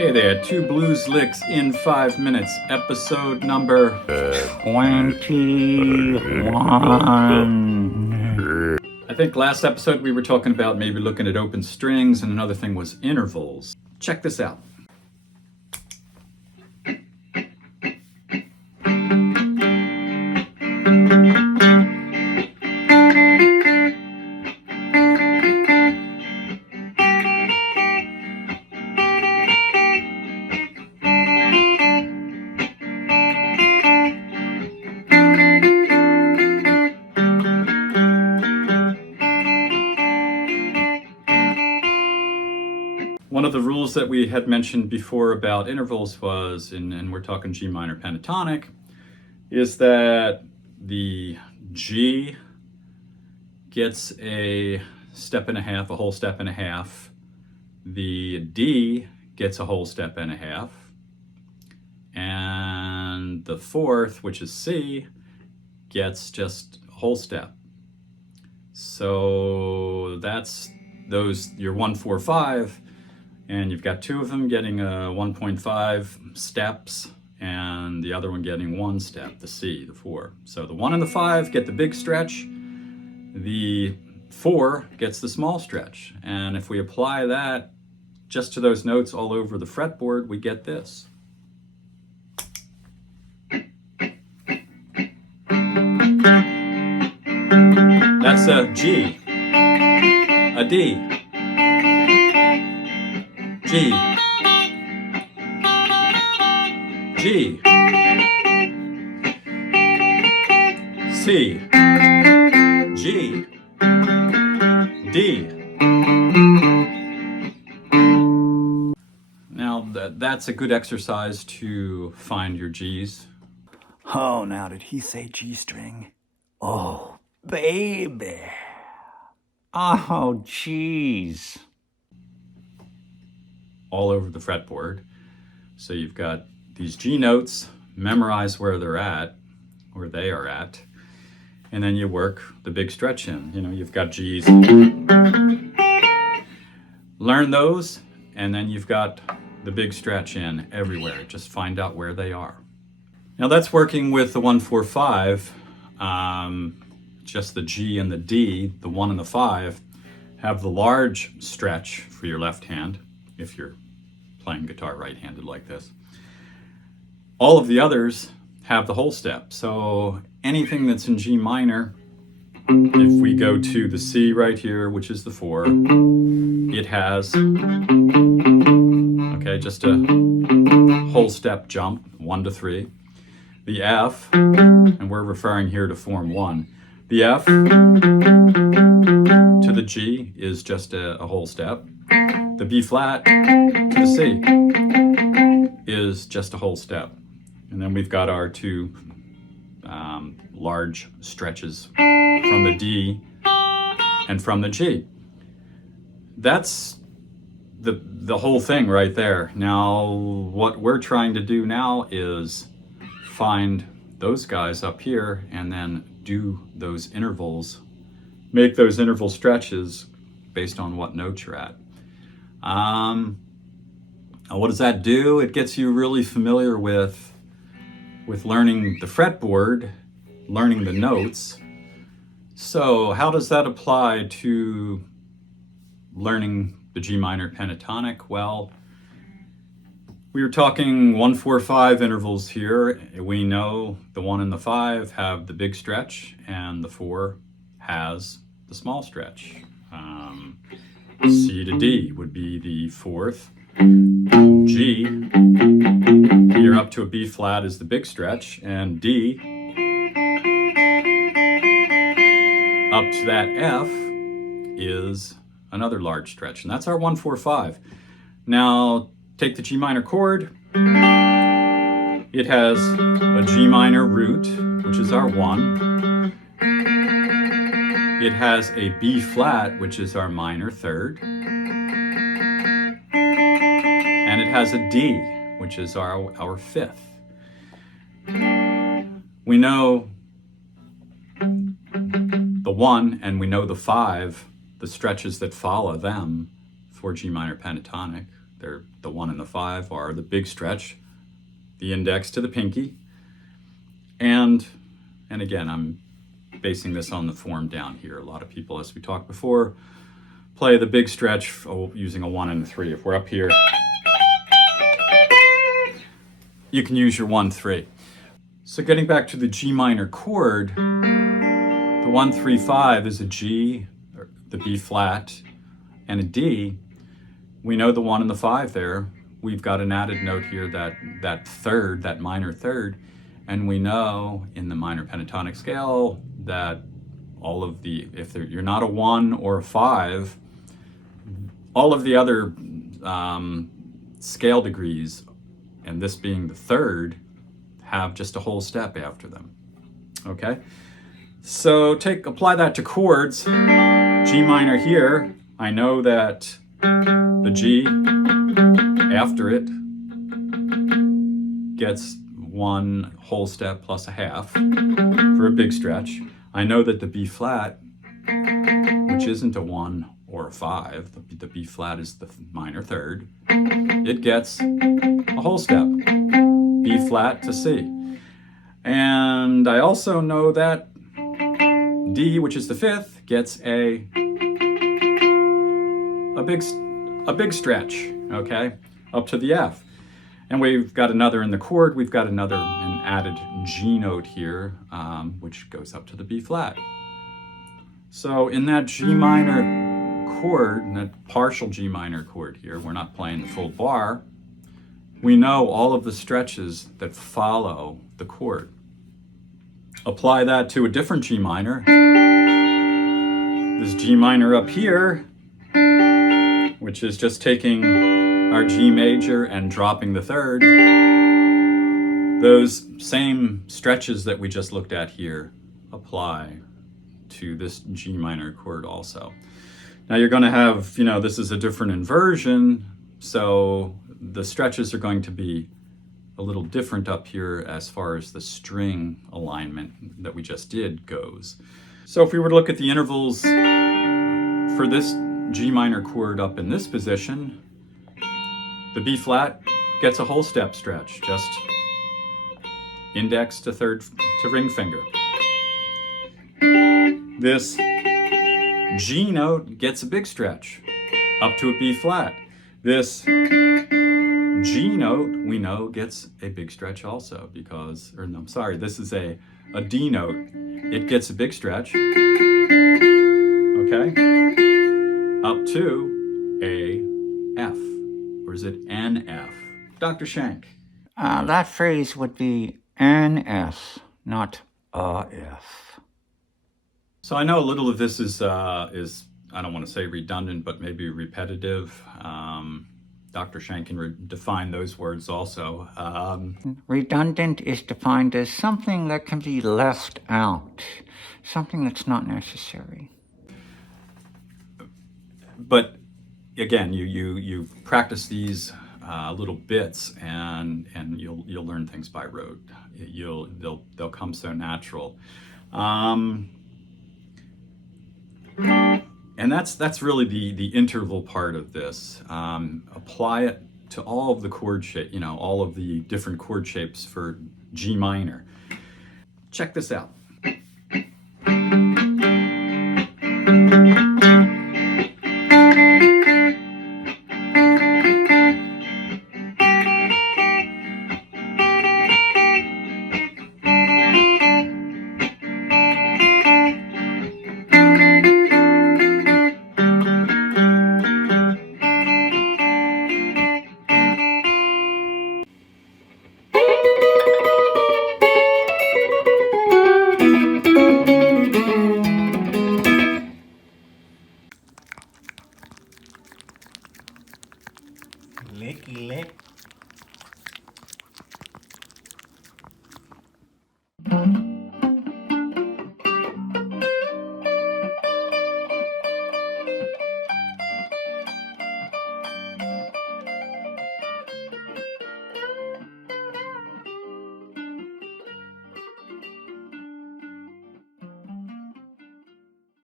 Hey there, two blues licks in 5 minutes, episode number 21. I think last episode we were talking about maybe looking at open strings, and another thing was intervals. Check this out. One of the rules that we had mentioned before about intervals was, and we're talking G minor pentatonic, is that the G gets a step and a half, a whole step and a half. The D gets a whole step and a half. And the fourth, which is C, gets just a whole step. So that's your 1, 4, 5. And you've got two of them getting 1.5 steps, and the other one getting 1 step, the C, the 4. So the 1 and the 5 get the big stretch, the 4 gets the small stretch. And if we apply that just to those notes all over the fretboard, we get this. That's a G, a D, G, G, C, G, D. Now that's a good exercise to find your G's. Oh, now did he say G string? Oh, baby. Oh, jeez. All over the fretboard. So you've got these G notes, memorize where they're at, where they are at, and then you work the big stretch in. You know, you've got G's. Learn those, and then you've got the big stretch in everywhere. Just find out where they are. Now that's working with the 1, 4, 5. Just the G and the D, the 1 and the 5, have the large stretch for your left hand, if you're playing guitar right-handed like this. All of the others have the whole step. So anything that's in G minor, if we go to the C right here, which is the 4, it has, okay, just a whole step jump, 1 to 3. The F, and we're referring here to form 1. The F to the G is just a whole step. The B flat to the C is just a whole step. And then we've got our two large stretches from the D and from the G. That's the whole thing right there. Now, what we're trying to do now is find those guys up here and then do those intervals, make those interval stretches based on what note you're at. What does that do? It gets you really familiar with learning the fretboard, learning the notes. So how does that apply to learning the G minor pentatonic? Well, we were talking 1, 4, 5 intervals here. We know the 1 and the 5 have the big stretch, and the 4 has the small stretch. C to D would be the 4th. G, here up to a B flat is the big stretch, and D, up to that F is another large stretch, and that's our 1, 4, 5. Now, take the G minor chord. It has a G minor root, which is our 1. It has a B flat, which is our minor 3rd. And it has a D, which is our 5th. We know the 1 and we know the 5, the stretches that follow them for G minor pentatonic. The 1 and the 5 are the big stretch, the index to the pinky, and again, I'm basing this on the form down here. A lot of people, as we talked before, play the big stretch using a 1 and a 3. If we're up here, you can use your 1-3. So getting back to the G minor chord, the 1-3-5 is a G, the B flat, and a D. We know the 1 and the 5 there. We've got an added note here, that third, that minor third, and we know in the minor pentatonic scale that all of the, if you're not a 1 or a 5, all of the other scale degrees, and this being the third, have just a whole step after them. Okay, so apply that to chords. G minor here, I know that the G after it gets 1 whole step plus a half for a big stretch. I know that the B flat, which isn't a 1 or a 5, the B flat is the minor third, it gets a whole step, B flat to C. And I also know that D, which is the 5th, gets a big stretch, okay, up to the F. And we've got another in the chord, we've got an added G note here, which goes up to the B flat. So in that G minor chord, in that partial G minor chord here, we're not playing the full bar, we know all of the stretches that follow the chord. Apply that to a different G minor. This G minor up here, which is just taking our G major and dropping the third. Those same stretches that we just looked at here apply to this G minor chord also. Now you're going to have, this is a different inversion, so the stretches are going to be a little different up here as far as the string alignment that we just did goes. So if we were to look at the intervals for this G minor chord up in this position, the B flat gets a whole step stretch, just index to third to ring finger. This G note gets a big stretch up to a B flat. This G note, we know, gets a big stretch also this is a D note. It gets a big stretch, okay, up to a F, or is it an F? Dr. Shank. That phrase would be an S, not a F. So I know a little of this is I don't want to say redundant, but maybe repetitive. Dr. Shank can define those words also. Redundant is defined as something that can be left out, something that's not necessary. But again, you practice these little bits, and you'll learn things by rote. They'll come so natural. And that's really the interval part of this. Apply it to all of the chord shape, all of the different chord shapes for G minor. Check this out. Licky lick.